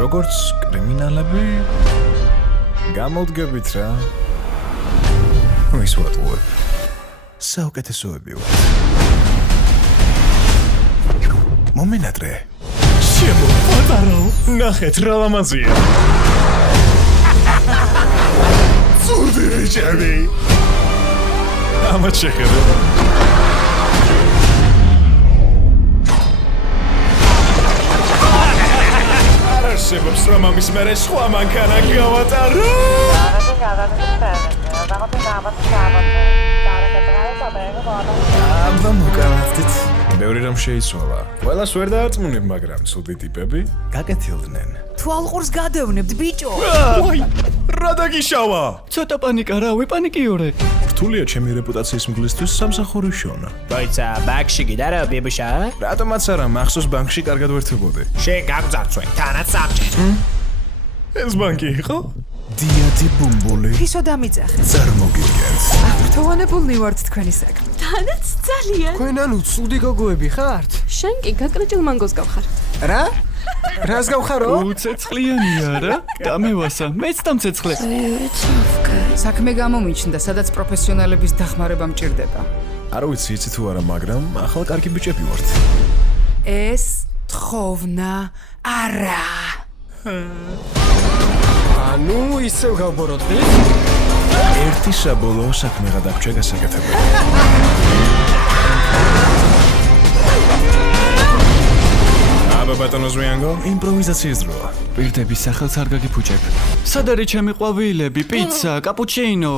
როგორც კრიმინალები გამოდგებით რა. ის ვატყუებ. საუკეთესოები ვართ. მომენატრე. შემოპატარო. ნახეთ რა ლამაზია. ცუდი ბიჭები. ამათ შეხედე. არსებობს რომ ამის მერე სხვა მანქანა გავატარო. აბა მოგავარდით. ბევრი რამ შეიცვალა. ყველას ვერ დაარწმუნებ, მაგრამ ცუდი ტიპები გაკეთილდნენ. თვალყურს გადევნებთ, ბიჭო. ვაი, რა დაგიშავა? ცოტა პანიკა რა, ვიპანიკიორე. რთულია ჩემი რეპუტაციის მგლისთვის სამსახური შონა. როიცა ბანკში გიდარა ბიბიშა? რატომაც არა, მახსოვს ბანკში კარგად ვერთებოდი. შენ გაგძარცვე, თანაც სამჯერ. ეს ბანკი იყო? დიადი ბუმბული. ისო დამიძახე. წარმოგიდგენთ. აღფრთოვანებულნი ვართ თქვენი საქმე. თანაც ძალიან. თქვენ ანუ ცუდი გოგოები ხართ? შენ კი გაკრეჭილ მანგოს გავხარ. რა? რას გავხარო? უცეცხლიანია რა. დამევასა, მეც დამცეცხლე. საქმე გამომიჩნდა, სადაც პროფესიონალების დახმარება მჭირდება. არ ვიცი იცი თუ არა, მაგრამ ახლა კარგი ბიჭები ვართ. ეს თხოვნა არა. ანუ ისევ გავბოროტდით? ერთი საბოლოო საქმე გადაგჭე გასაკეთებელი. აბა ბატონო ზვიანგო, იმპროვიზაციის დროა. პირდების სახელს არ გაგიფუჭებ. სად არის ჩემი ყვავილები, პიცა, კაპუჩინო?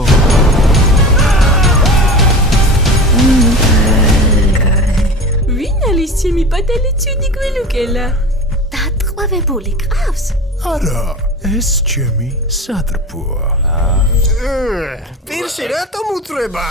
ვინ არის ჩემი პატალი ცუდი გველუკელა? დატყვევებული ყავს? არა, ეს ჩემი სატრფოა. პირში რატომ უწრება?